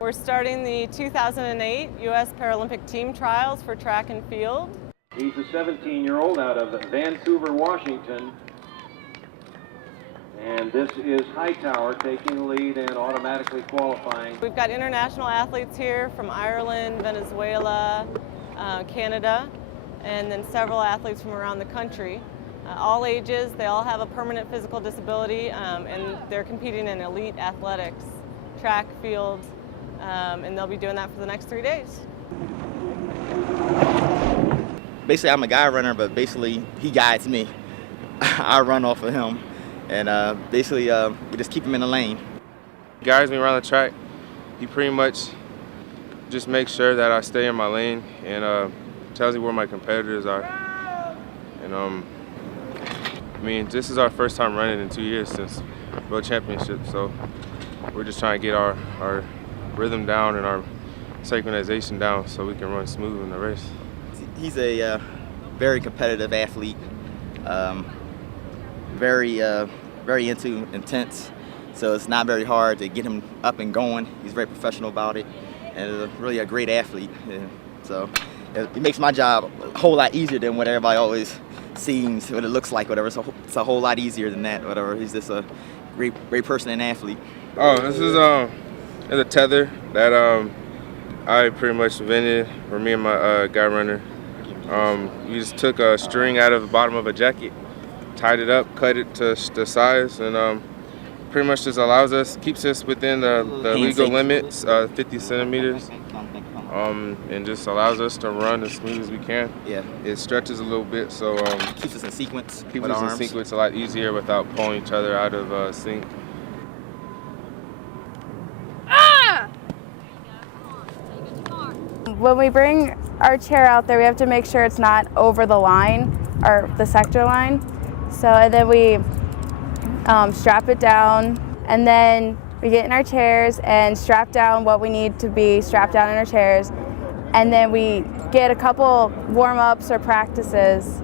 We're starting the 2008 U.S. Paralympic team trials for track and field. He's a 17-year-old out of Vancouver, Washington. And this is Hightower taking the lead and automatically qualifying. We've got international athletes here from Ireland, Venezuela, Canada, and then several athletes from around the country. All ages, they all have a permanent physical disability, and they're competing in elite athletics, track, field, and they'll be doing that for the next 3 days. Basically, I'm a guy runner, but basically he guides me. I run off of him, and basically we just keep him in the lane. He guides me around the track. He pretty much just makes sure that I stay in my lane and tells me where my competitors are. And I mean, this is our first time running in 2 years since World Championship, so we're just trying to get our rhythm down and our synchronization down so we can run smooth in the race. He's a very competitive athlete, very intense, so it's not very hard to get him up and going. He's very professional about it, and really a great athlete. And so it makes my job a whole lot easier than what everybody always seems, what it looks like, whatever. It's a whole lot easier than that, whatever. He's just a great person and athlete. Oh, this is a tether that I pretty much invented for me and my guy runner. We just took a string out of the bottom of a jacket, tied it up, cut it to the size, and pretty much just keeps us within the legal limits, 50 centimeters, and just allows us to run as smooth as we can. Yeah. It stretches a little bit, so keeps us in sequence. Keeps us in sequence a lot easier without pulling each other out of sync. When we bring our chair out there, we have to make sure it's not over the line, or the sector line. So, and then we strap it down, and then we get in our chairs and strap down what we need to be strapped down in our chairs. And then we get a couple warm-ups or practices.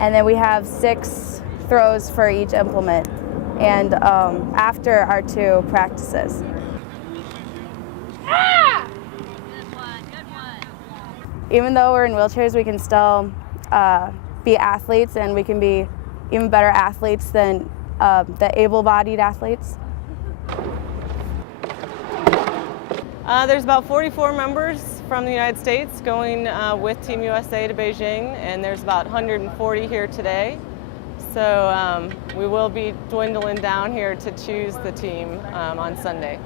And then we have 6 throws for each implement, and after our 2 practices. Even though we're in wheelchairs, we can still be athletes, and we can be even better athletes than the able-bodied athletes. There's about 44 members from the United States going with Team USA to Beijing, and there's about 140 here today. So we will be dwindling down here to choose the team on Sunday.